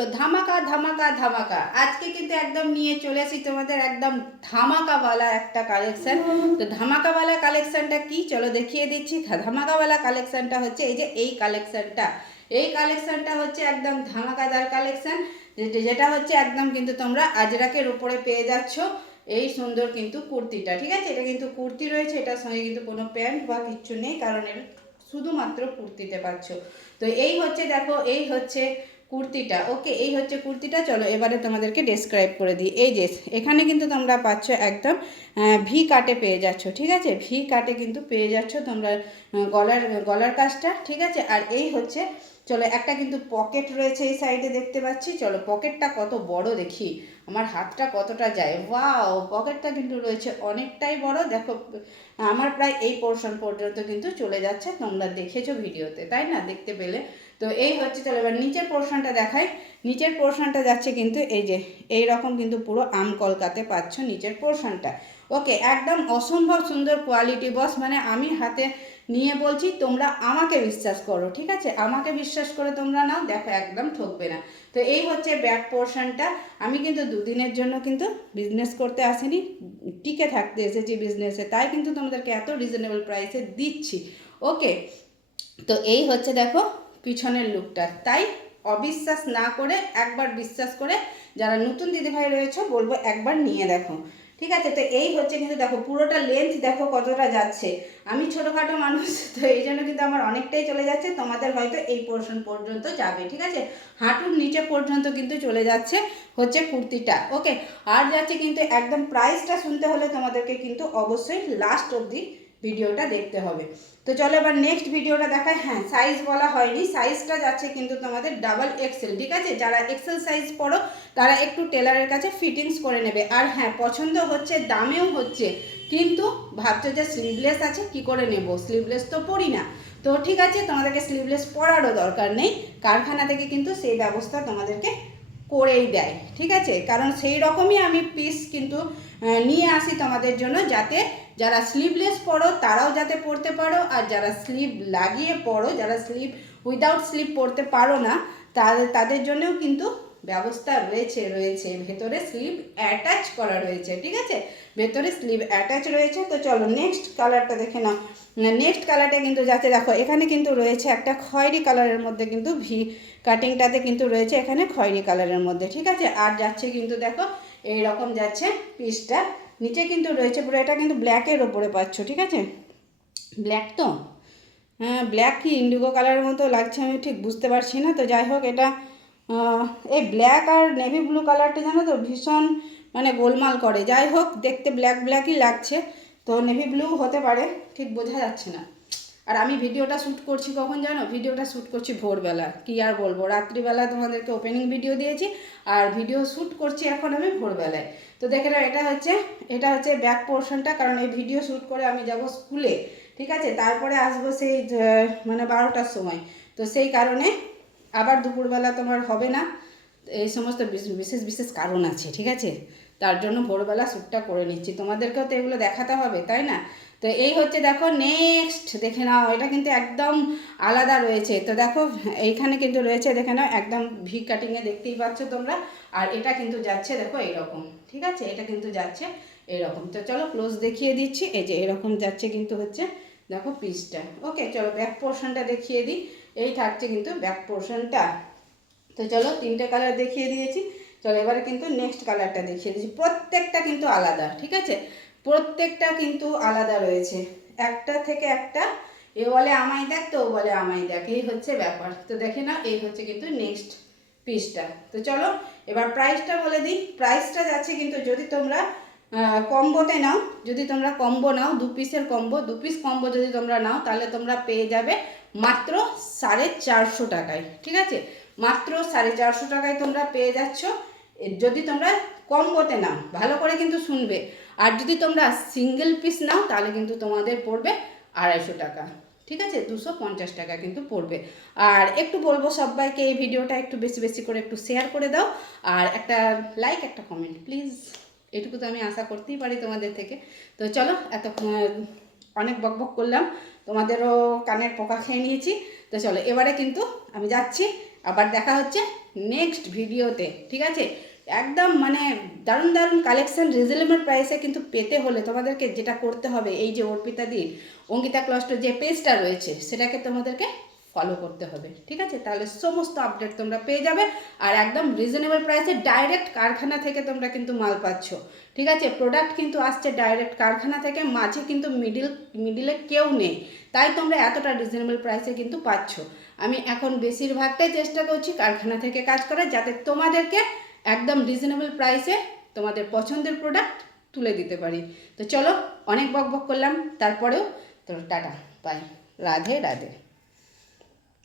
চলো ধামাকা ধামাকা ধামাকা আজকে কিন্তু একদম নিয়ে চলে আসি তোমাদের একদম ধামাকাওয়ালা একটা কালেকশন। তো ধামাকাওয়ালা কালেকশনটা কি চলো দেখিয়ে দিচ্ছি। ধামাকাওয়ালা কালেকশনটা হচ্ছে এই যে এই কালেকশনটা হচ্ছে একদম ধামাকাদার কালেকশন, যেটা হচ্ছে একদম কিন্তু তোমরা আজরাকের উপরে পেয়ে যাচ্ছ এই সুন্দর কিন্তু কুর্তিটা। ঠিক আছে, এটা কিন্তু কুর্তি রয়েছে, এটার সঙ্গে কিন্তু কোনো প্যান্ট বা কিচ্ছু নেই, কারণ এটা শুধুমাত্র কুর্তিতে পাচ্ছ। তো এই হচ্ছে দেখো, এই হচ্ছে কুর্তিটা। ওকে, এই হচ্ছে কুর্তিটা। চলো এবারে তোমাদেরকে ডেসক্রাইব করে দিই। এই যে এখানে কিন্তু তোমরা পাচ্ছ একদম ভি কাটে পেয়ে যাচ্ছ। ঠিক আছে, ভি কাটে কিন্তু পেয়ে যাচ্ছ তোমরা গলার কাজটা। ঠিক আছে, আর এই হচ্ছে চলো একটা কিন্তু পকেট রয়েছে এই সাইডে দেখতে পাচ্ছি। চলো পকেটটা কত বড় দেখি, আমার হাতটা কতটা যায়। ওয়াও, পকেটটা কিন্তু রয়েছে অনেকটাই বড়। দেখো আমার প্রায় এই পোর্শন পর্যন্ত কিন্তু চলে যাচ্ছে, তোমরা দেখেছো ভিডিওতে তাই না, দেখতে পেলে। তো এই হচ্ছে, চলো এবার নিচের পোর্শনটা দেখাই। নিচের পোর্শনটা যাচ্ছে কিন্তু এই যে এই রকম কিন্তু পুরো আম কলকাতে পাচ্ছ নিচের পোর্শনটা। ওকে, একদম অসম্ভব সুন্দর কোয়ালিটি বস, মানে আমি হাতে নিয়ে বলছি, তোমরা আমাকে বিশ্বাস করো। ঠিক আছে, আমাকে বিশ্বাস করে তোমরা নাও, দেখো একদম ঠকবে না। তো এই হচ্ছে ব্যাক পোর্শনটা। আমি কিন্তু দুদিনের জন্য কিন্তু বিজনেস করতে আসিনি, টিকে থাকতে এসেছি বিজনেসে, তাই কিন্তু তোমাদেরকে এত রিজনেবল প্রাইসে দিচ্ছি। ওকে, তো এই হচ্ছে দেখো পিছনের লুকটা। তাই অবিশ্বাস না করে একবার বিশ্বাস করে যারা নতুন দিদিভাই রয়েছে বলবো একবার নিয়ে দেখো। ঠিক আছে, তো এই হচ্ছে কিন্তু দেখো পুরোটা লেন্থ দেখো কতটা যাচ্ছে। আমি ছোটোখাটো মানুষ, তো এই জন্য কিন্তু আমার অনেকটাই চলে যাচ্ছে, তোমাদের হয়তো এই পোর্শন পর্যন্ত যাবে। ঠিক আছে, হাঁটুর নিচে পর্যন্ত কিন্তু চলে যাচ্ছে হচ্ছে কুর্তিটা। ওকে, আর যাচ্ছে কিন্তু একদম প্রাইসটা শুনতে হলে তোমাদেরকে কিন্তু অবশ্যই লাস্ট অবধি ভিডিওটা দেখতে হবে। তো চলো এবার নেক্সট ভিডিওটা দেখায়। হ্যাঁ, সাইজ বলা হয়নি, সাইজটা যাচ্ছে কিন্তু তোমাদের ডাবল এক্সেল। ঠিক আছে, যারা এক্সেল সাইজ পড়ো তারা একটু টেলারের কাছে ফিটিংস করে নেবে। আর হ্যাঁ, পছন্দ হচ্ছে, দামেও হচ্ছে, কিন্তু ভাবছো যে স্লিভলেস আছে কি করে নেব, স্লিভলেস তো পরি না। তো ঠিক আছে, তোমাদেরকে স্লিভলেস পরারও দরকার নেই, কারখানা থেকে কিন্তু সেই ব্যবস্থা তোমাদেরকে করেই দেয়। ঠিক আছে, কারণ সেই রকমই আমি পিস কিন্তু নিয়ে আসি তোমাদের জন্য, যাতে যারা স্লিভলেস পরো তারাও যাতে পরতে পারো, আর যারা স্লিভ লাগিয়ে পরো, যারা স্লিভ উইদাউট স্লিভ পরতে পারো না, তাদের জন্যও কিন্তু ব্যবস্থা রয়েছে ভেতরে স্লিভ অ্যাটাচ করা রয়েছে। ঠিক আছে, ভেতরে স্লিভ অ্যাটাচ রয়েছে। তো চলো নেক্সট কালারটা দেখে নাও। নেক্সট কালারটা কিন্তু যাতে দেখো এখানে কিন্তু রয়েছে একটা খয়েরি কালারের মধ্যে কিন্তু ভি কাটিংটাতে কিন্তু রয়েছে এখানে খয়েরি কালারের মধ্যে। ঠিক আছে, আর যাচ্ছে কিন্তু দেখো এই রকম যাচ্ছে পিসটা। নিচে কিন্তু রয়েছে পুরো, এটা কিন্তু ব্ল্যাকের ওপরে পাচ্ছ। ঠিক আছে, ব্ল্যাক তো, হ্যাঁ ব্ল্যাক কি ইন্ডিগো কালারের মতো লাগছে, আমি ঠিক বুঝতে পারছি না। তো যাই হোক, এটা এই ব্ল্যাক আর নেভি ব্লু কালারটা জানো তো ভীষণ মানে গোলমাল করে। যাই হোক, দেখতে ব্ল্যাক ব্ল্যাকই লাগছে, তো নেভি ব্লু হতে পারে, ঠিক বোঝা যাচ্ছে না। আর আমি ভিডিওটা শ্যুট করছি কখন জানো, ভিডিওটা শ্যুট করছি ভোরবেলা। কি আর বলবো, রাত্রিবেলা তোমাদেরকে ওপেনিং ভিডিও দিয়েছি, আর ভিডিও শ্যুট করছি এখন আমি ভোরবেলায়। তো দেখে নাও, এটা হচ্ছে ব্যাক পোর্শনটা, কারণ এই ভিডিও শ্যুট করে আমি যাব স্কুলে। ঠিক আছে, তারপরে আসবো সেই মানে 12টার সময়। তো সেই কারণে আবার দুপুরবেলা তোমার হবে না, এই সমস্ত বিশেষ বিশেষ কারণ আছে। ঠিক আছে, তার জন্য ভোরবেলা শ্যুটটা করে নিচ্ছি, তোমাদেরকেও তো এগুলো দেখাতে হবে তাই না। তো এই হচ্ছে দেখো নেক্সট দেখে নাও, এটা কিন্তু একদম আলাদা রয়েছে। তো দেখো এইখানে কিন্তু রয়েছে, দেখে নাও একদম ভি কাটিংয়ে, দেখতেই পাচ্ছ তোমরা। আর এটা কিন্তু যাচ্ছে দেখো এইরকম। ঠিক আছে, এটা কিন্তু যাচ্ছে এইরকম। তো চলো ক্লোজ দেখিয়ে দিচ্ছি, এই যে এরকম যাচ্ছে কিন্তু হচ্ছে দেখো পিসটা। ওকে, চলো ব্যাক পোর্শনটা দেখিয়ে দিই। এই থাকছে কিন্তু ব্যাক পোর্শনটা। তো চলো তিনটে কালার দেখিয়ে দিয়েছি, চলো এবারে কিন্তু নেক্সট কালারটা দেখিয়ে দিচ্ছি। প্রত্যেকটা কিন্তু আলাদা। ঠিক আছে, প্রত্যেকটা কিন্তু আলাদা রয়েছে, একটা থেকে একটা। এ বলে আমায় দেখ, তো ও বলে আমায় দেখ, এই হচ্ছে ব্যাপার। তো দেখে না, এই হচ্ছে কিন্তু নেক্সট পিসটা। তো চলো এবার প্রাইসটা বলে দিই। প্রাইসটা যাচ্ছে কিন্তু যদি তোমরা কম্বোতে নাও, যদি তোমরা কম্বো নাও, 2 পিসের কম্বো, 2 পিস কম্বো যদি তোমরা নাও, তাহলে তোমরা পেয়ে যাবে মাত্র 450 টাকায়। ঠিক আছে, মাত্র 450 টাকায় তোমরা পেয়ে যাচ্ছ যদি তোমরা কম্বোতে নাও। ভালো করে কিন্তু শুনবে, আর যদি তোমরা সিঙ্গেল পিস নাও তাহলে কিন্তু তোমাদের পড়বে 250 টাকা। ঠিক আছে, 250 টাকা কিন্তু পড়বে। আর একটু বলবো সবাইকে এই ভিডিওটা একটু বেশি বেশি করে একটু শেয়ার করে দাও, আর একটা লাইক একটা কমেন্ট প্লিজ, এটুকু তো আমি আশা করতেই পারি তোমাদের থেকে। তো চলো এত অনেক বকবক করলাম, তোমাদেরও কানের পোকা খেয়ে নিয়েছি। তো চলো এবারে কিন্তু আমি যাচ্ছি আবার দেখা হচ্ছে নেক্সট ভিডিওতে, ঠিক আছে? একদম মানে দারুণ দারুণ কালেকশান রিজনেবল প্রাইসে কিন্তু পেতে হলে তোমাদেরকে যেটা করতে হবে, এই যে অর্পিতাদির অঙ্কিতা ক্লস্টর যে পেজটা রয়েছে সেটাকে তোমাদেরকে ফলো করতে হবে, ঠিক আছে? তাহলে সমস্ত আপডেট তোমরা পেয়ে যাবে আর একদম রিজনেবল প্রাইসে ডাইরেক্ট কারখানা থেকে তোমরা কিন্তু মাল পাচ্ছ, ঠিক আছে? প্রোডাক্ট কিন্তু আসছে ডাইরেক্ট কারখানা থেকে, মাঝে কিন্তু মিডিলে কেউ নেই, তাই তোমরা এতটা রিজনেবল প্রাইসে কিন্তু পাচ্ছ। আমি এখন বেশিরভাগটাই চেষ্টা করছি কারখানা থেকে কাজ করার, যাতে তোমাদেরকে একদম রিজনেবল প্রাইসে তোমাদের পছন্দের প্রোডাক্ট তুলে দিতে পারি। তো চলো, অনেক বক বক করলাম, তারপরেও তো টাটা, বাই, রাধে রাধে।